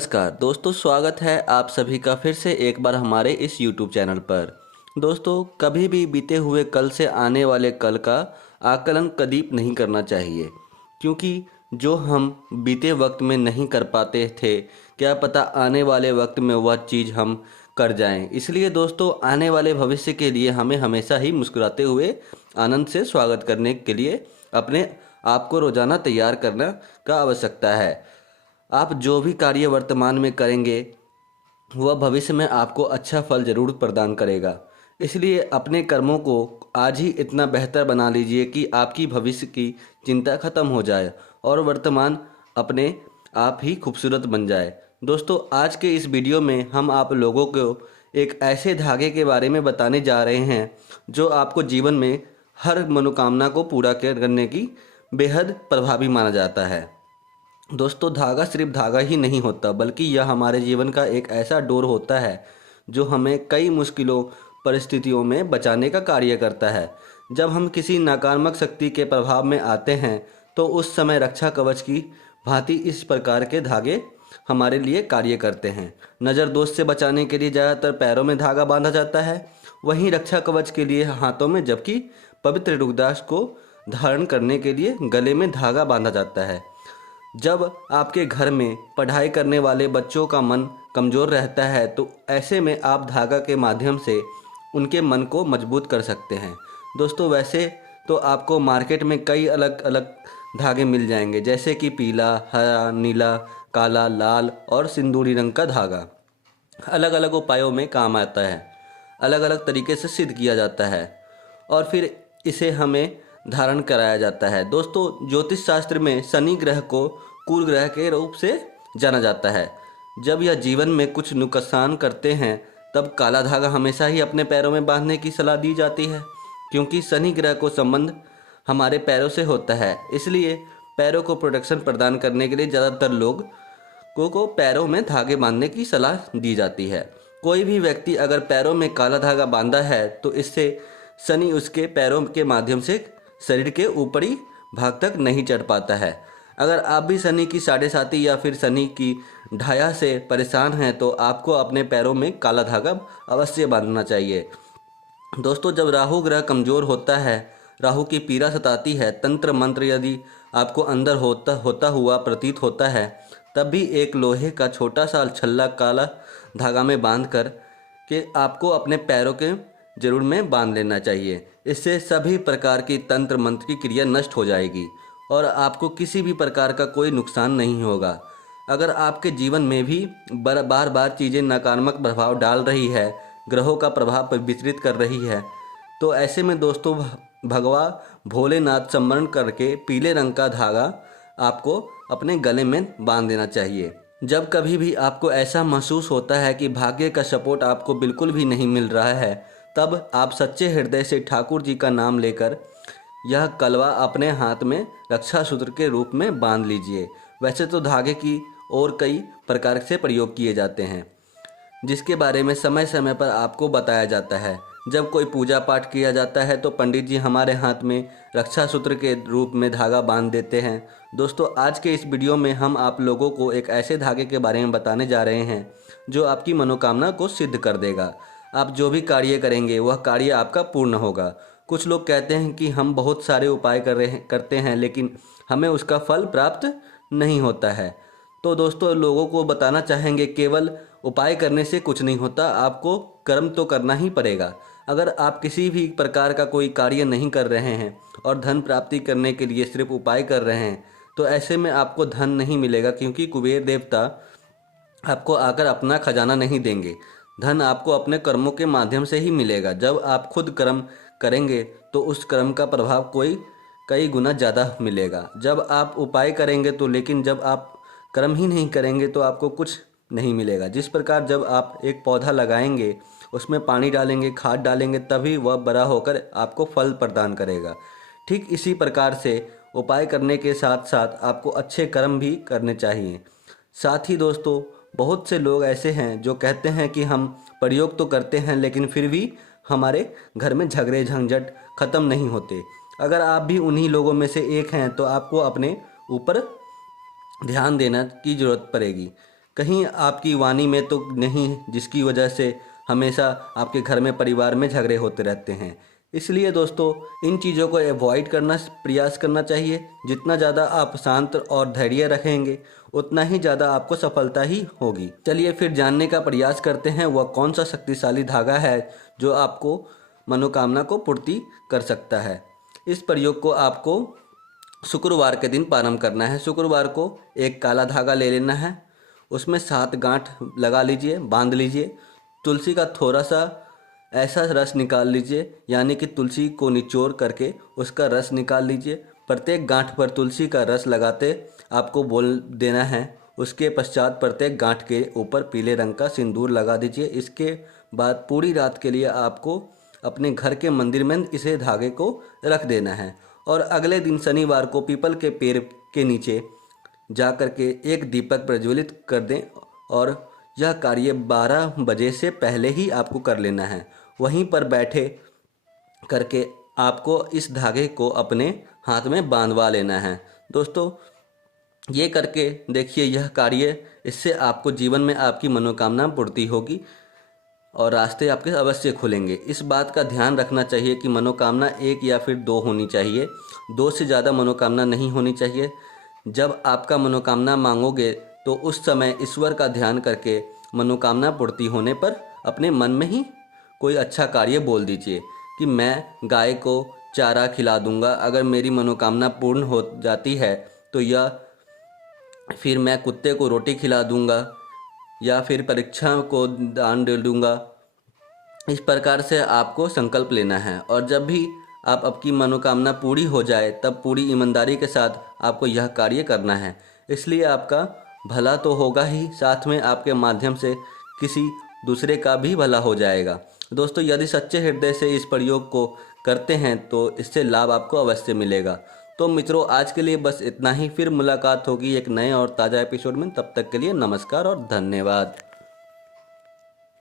नमस्कार दोस्तों, स्वागत है आप सभी का फिर से एक बार हमारे इस YouTube चैनल पर। दोस्तों, कभी भी बीते हुए कल से आने वाले कल का आकलन कभी नहीं करना चाहिए, क्योंकि जो हम बीते वक्त में नहीं कर पाते थे, क्या पता आने वाले वक्त में वह चीज़ हम कर जाएं। इसलिए दोस्तों, आने वाले भविष्य के लिए हमें हमेशा ही मुस्कुराते हुए आनंद से स्वागत करने के लिए अपने आप को रोज़ाना तैयार करना का आवश्यकता है। आप जो भी कार्य वर्तमान में करेंगे वह भविष्य में आपको अच्छा फल जरूर प्रदान करेगा। इसलिए अपने कर्मों को आज ही इतना बेहतर बना लीजिए कि आपकी भविष्य की चिंता खत्म हो जाए और वर्तमान अपने आप ही खूबसूरत बन जाए। दोस्तों, आज के इस वीडियो में हम आप लोगों को एक ऐसे धागे के बारे में बताने जा रहे हैं जो आपको जीवन में हर मनोकामना को पूरा करने की बेहद प्रभावी माना जाता है। दोस्तों, धागा सिर्फ धागा ही नहीं होता, बल्कि यह हमारे जीवन का एक ऐसा डोर होता है जो हमें कई मुश्किलों परिस्थितियों में बचाने का कार्य करता है। जब हम किसी नकारात्मक शक्ति के प्रभाव में आते हैं तो उस समय रक्षा कवच की भांति इस प्रकार के धागे हमारे लिए कार्य करते हैं। नज़र दोष से बचाने के लिए ज़्यादातर पैरों में धागा बांधा जाता है, वहीं रक्षा कवच के लिए हाथों में, जबकि पवित्र रुद्राक्ष को धारण करने के लिए गले में धागा बांधा जाता है। जब आपके घर में पढ़ाई करने वाले बच्चों का मन कमज़ोर रहता है तो ऐसे में आप धागा के माध्यम से उनके मन को मजबूत कर सकते हैं। दोस्तों, वैसे तो आपको मार्केट में कई अलग अलग धागे मिल जाएंगे, जैसे कि पीला, हरा, नीला, काला, लाल और सिंदूरी रंग का धागा अलग अलग उपायों में काम आता है, अलग अलग तरीके से सिद्ध किया जाता है और फिर इसे हमें धारण कराया जाता है। दोस्तों, ज्योतिष शास्त्र में शनि ग्रह को कुल ग्रह के रूप से जाना जाता है। जब यह जीवन में कुछ नुकसान करते हैं तब काला धागा हमेशा ही अपने पैरों में बांधने की सलाह दी जाती है, क्योंकि शनि ग्रह को संबंध हमारे पैरों से होता है। इसलिए पैरों को प्रोटेक्शन प्रदान करने के लिए ज़्यादातर लोग को पैरों में धागे बांधने की सलाह दी जाती है। कोई भी व्यक्ति अगर पैरों में काला धागा बांधा है तो इससे शनि उसके पैरों के माध्यम से शरीर के ऊपरी भाग तक नहीं चढ़ पाता है। अगर आप भी शनि की साढ़े साती या फिर शनि की ढाया से परेशान हैं तो आपको अपने पैरों में काला धागा अवश्य बांधना चाहिए। दोस्तों, जब राहु ग्रह कमज़ोर होता है, राहु की पीड़ा सताती है, तंत्र मंत्र यदि आपको अंदर होता हुआ प्रतीत होता है, तब भी एक लोहे का छोटा सा छल्ला काला धागा में बांध कर के आपको अपने पैरों के जरूर में बांध लेना चाहिए। इससे सभी प्रकार की तंत्र मंत्र की क्रिया नष्ट हो जाएगी और आपको किसी भी प्रकार का कोई नुकसान नहीं होगा। अगर आपके जीवन में भी बार बार चीज़ें नकारात्मक प्रभाव डाल रही है, ग्रहों का प्रभाव विस्तृत कर रही है, तो ऐसे में दोस्तों भगवा भोलेनाथ स्मरण करके पीले रंग का धागा आपको अपने गले में बांध देना चाहिए। जब कभी भी आपको ऐसा महसूस होता है कि भाग्य का सपोर्ट आपको बिल्कुल भी नहीं मिल रहा है, तब आप सच्चे हृदय से ठाकुर जी का नाम लेकर यह कलवा अपने हाथ में रक्षा सूत्र के रूप में बांध लीजिए। वैसे तो धागे की और कई प्रकार से प्रयोग किए जाते हैं, जिसके बारे में समय समय पर आपको बताया जाता है। जब कोई पूजा पाठ किया जाता है तो पंडित जी हमारे हाथ में रक्षा सूत्र के रूप में धागा बांध देते हैं। दोस्तों, आज के इस वीडियो में हम आप लोगों को एक ऐसे धागे के बारे में बताने जा रहे हैं जो आपकी मनोकामना को सिद्ध कर देगा। आप जो भी कार्य करेंगे वह कार्य आपका पूर्ण होगा। कुछ लोग कहते हैं कि हम बहुत सारे उपाय करते हैं लेकिन हमें उसका फल प्राप्त नहीं होता है। तो दोस्तों, लोगों को बताना चाहेंगे केवल उपाय करने से कुछ नहीं होता, आपको कर्म तो करना ही पड़ेगा। अगर आप किसी भी प्रकार का कोई कार्य नहीं कर रहे हैं और धन प्राप्ति करने के लिए सिर्फ उपाय कर रहे हैं तो ऐसे में आपको धन नहीं मिलेगा, क्योंकि कुबेर देवता आपको आकर अपना खजाना नहीं देंगे। धन आपको अपने कर्मों के माध्यम से ही मिलेगा। जब आप खुद कर्म करेंगे तो उस कर्म का प्रभाव कई गुना ज़्यादा मिलेगा। जब आप उपाय करेंगे तो, लेकिन जब आप कर्म ही नहीं करेंगे तो आपको कुछ नहीं मिलेगा। जिस प्रकार जब आप एक पौधा लगाएंगे, उसमें पानी डालेंगे, खाद डालेंगे, तभी वह बड़ा होकर आपको फल प्रदान करेगा। ठीक इसी प्रकार से उपाय करने के साथ साथ आपको अच्छे कर्म भी करने चाहिए। साथ ही दोस्तों, बहुत से लोग ऐसे हैं जो कहते हैं कि हम प्रयोग तो करते हैं लेकिन फिर भी हमारे घर में झगड़े झंझट ख़त्म नहीं होते। अगर आप भी उन्हीं लोगों में से एक हैं तो आपको अपने ऊपर ध्यान देना की ज़रूरत पड़ेगी। कहीं आपकी वाणी में तो नहीं, जिसकी वजह से हमेशा आपके घर में परिवार में झगड़े होते रहते हैं। इसलिए दोस्तों इन चीज़ों को अवॉइड करना प्रयास करना चाहिए। जितना ज़्यादा आप शांत और धैर्य रखेंगे उतना ही ज़्यादा आपको सफलता ही होगी। चलिए फिर जानने का प्रयास करते हैं वह कौन सा शक्तिशाली धागा है जो आपको मनोकामना को पूर्ति कर सकता है। इस प्रयोग को आपको शुक्रवार के दिन प्रारंभ करना है। शुक्रवार को एक काला धागा ले लेना है, उसमें 7 गांठ लगा लीजिए, बांध लीजिए। तुलसी का थोड़ा सा ऐसा रस निकाल लीजिए, यानी कि तुलसी को निचोड़ करके उसका रस निकाल लीजिए। प्रत्येक गांठ पर तुलसी का रस लगाते आपको बोल देना है। उसके पश्चात प्रत्येक गांठ के ऊपर पीले रंग का सिंदूर लगा दीजिए। इसके बाद पूरी रात के लिए आपको अपने घर के मंदिर में इसे धागे को रख देना है और अगले दिन शनिवार को पीपल के पेड़ के नीचे जा कर के एक दीपक प्रज्वलित कर दें और यह कार्य 12 बजे से पहले ही आपको कर लेना है। वहीं पर बैठे करके आपको इस धागे को अपने हाथ में बांधवा लेना है। दोस्तों ये करके देखिए यह कार्य, इससे आपको जीवन में आपकी मनोकामना पूर्ति होगी और रास्ते आपके अवश्य खुलेंगे। इस बात का ध्यान रखना चाहिए कि मनोकामना 1 या फिर 2 होनी चाहिए, 2 से ज़्यादा मनोकामना नहीं होनी चाहिए। जब आपका मनोकामना मांगोगे तो उस समय ईश्वर का ध्यान करके मनोकामना पूर्ति होने पर अपने मन में ही कोई अच्छा कार्य बोल दीजिए कि मैं गाय को चारा खिला दूंगा, अगर मेरी मनोकामना पूर्ण हो जाती है तो यह फिर मैं कुत्ते को रोटी खिला दूंगा या फिर परीक्षा को दान दे दूंगा। इस प्रकार से आपको संकल्प लेना है और जब भी आपकी मनोकामना पूरी हो जाए तब पूरी ईमानदारी के साथ आपको यह कार्य करना है। इसलिए आपका भला तो होगा ही, साथ में आपके माध्यम से किसी दूसरे का भी भला हो जाएगा। दोस्तों यदि सच्चे हृदय से इस प्रयोग को करते हैं तो इससे लाभ आपको अवश्य मिलेगा। तो मित्रों आज के लिए बस इतना ही, फिर मुलाकात होगी एक नए और ताज़ा एपिसोड में। तब तक के लिए नमस्कार और धन्यवाद।